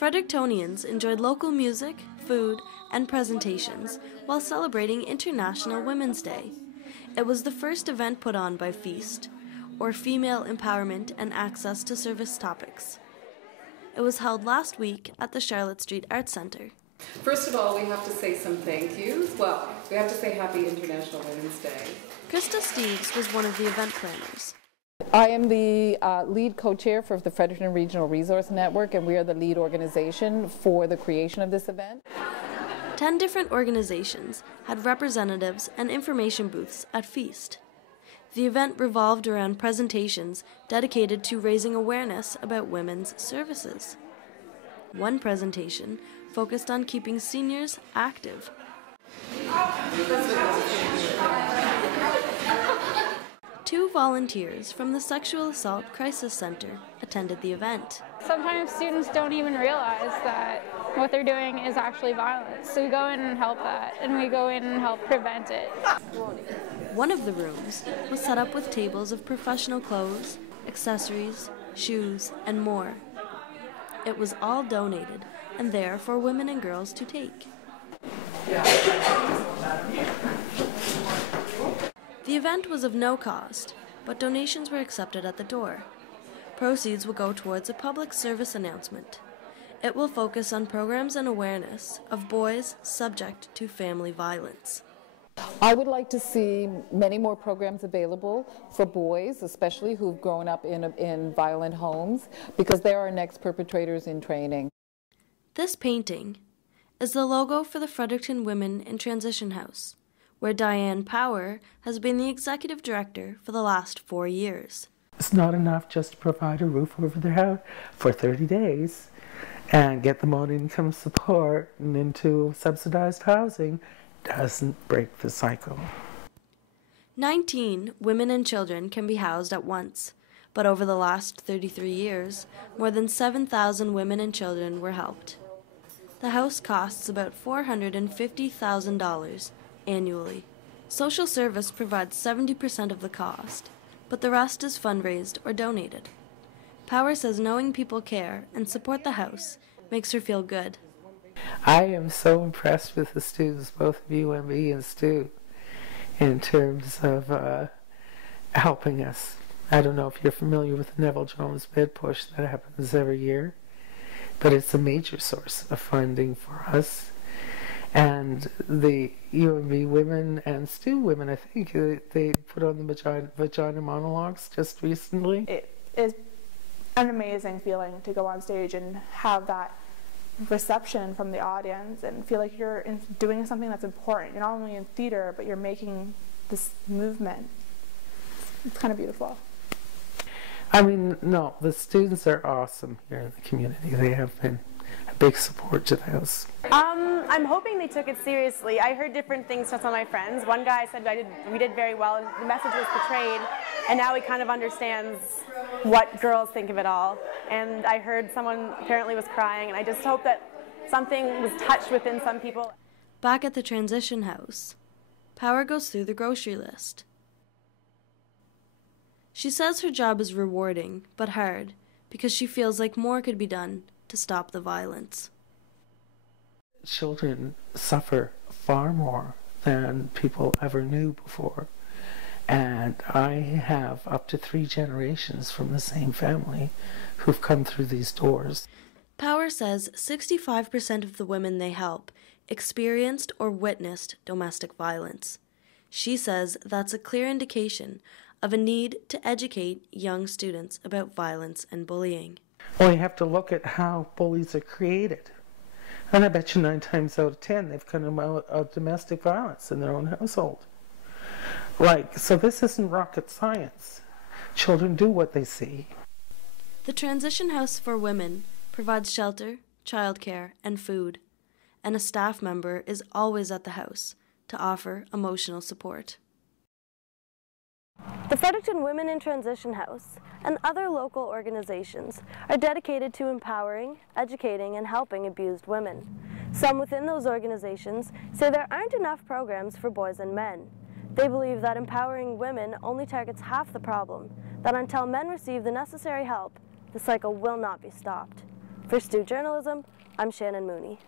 Frederictonians enjoyed local music, food, and presentations while celebrating International Women's Day. It was the first event put on by FEAST, or Female Empowerment and Access to Service Topics. It was held last week at the Charlotte Street Arts Centre. First of all, we have to say some thank yous. Well, we have to say Happy International Women's Day. Krista Steves was one of the event planners. I am the lead co-chair for the Fredericton Regional Resource Network, and we are the lead organization for the creation of this event. 10 different organizations had representatives and information booths at FEAST. The event revolved around presentations dedicated to raising awareness about women's services. One presentation focused on keeping seniors active. Two volunteers from the Sexual Assault Crisis Center attended the event. Sometimes students don't even realize that what they're doing is actually violence. So we go in and help that, and we go in and help prevent it. One of the rooms was set up with tables of professional clothes, accessories, shoes, and more. It was all donated and there for women and girls to take. The event was of no cost, but donations were accepted at the door. Proceeds will go towards a public service announcement. It will focus on programs and awareness of boys subject to family violence. I would like to see many more programs available for boys, especially who've grown up in violent homes, because they're our next perpetrators in training. This painting is the logo for the Fredericton Women in Transition House, where Diane Power has been the executive director for the last 4 years. It's not enough just to provide a roof over their house for 30 days and get them on income support and into subsidized housing. Doesn't break the cycle. 19 women and children can be housed at once, but over the last 33 years, more than 7,000 women and children were helped. The house costs about $450,000 annually. Social service provides 70% of the cost, but the rest is fundraised or donated. Power says knowing people care and support the house makes her feel good. I am so impressed with the students, both of UMB and Stu, in terms of helping us. I don't know if you're familiar with the Neville Jones bid push that happens every year, but it's a major source of funding for us. And the UMB women and Stu women, I think, they put on the vagina monologues just recently. It is an amazing feeling to go on stage and have that reception from the audience and feel like you're doing something that's important. You're not only in theater, but you're making this movement. It's kind of beautiful. I mean, no, the students are awesome here in the community. They have been a big support to the house. I'm hoping they took it seriously. I heard different things from some of my friends. One guy said we did very well, and the message was portrayed, and now he kind of understands what girls think of it all. And I heard someone apparently was crying, and I just hope that something was touched within some people. Back at the transition house, Power goes through the grocery list. She says her job is rewarding, but hard, because she feels like more could be done to stop the violence. Children suffer far more than people ever knew before. And I have up to 3 generations from the same family who've come through these doors. Power says 65% of the women they help experienced or witnessed domestic violence. She says that's a clear indication of a need to educate young students about violence and bullying. Well, you have to look at how bullies are created. And I bet you 9 times out of 10 they've come out of domestic violence in their own household. So this isn't rocket science. Children do what they see. The Transition House for Women provides shelter, childcare, and food, and a staff member is always at the house to offer emotional support. The Fredericton Women in Transition House and other local organizations are dedicated to empowering, educating, and helping abused women. Some within those organizations say there aren't enough programs for boys and men. They believe that empowering women only targets half the problem, that until men receive the necessary help, the cycle will not be stopped. For Stu Journalism, I'm Shannon Mooney.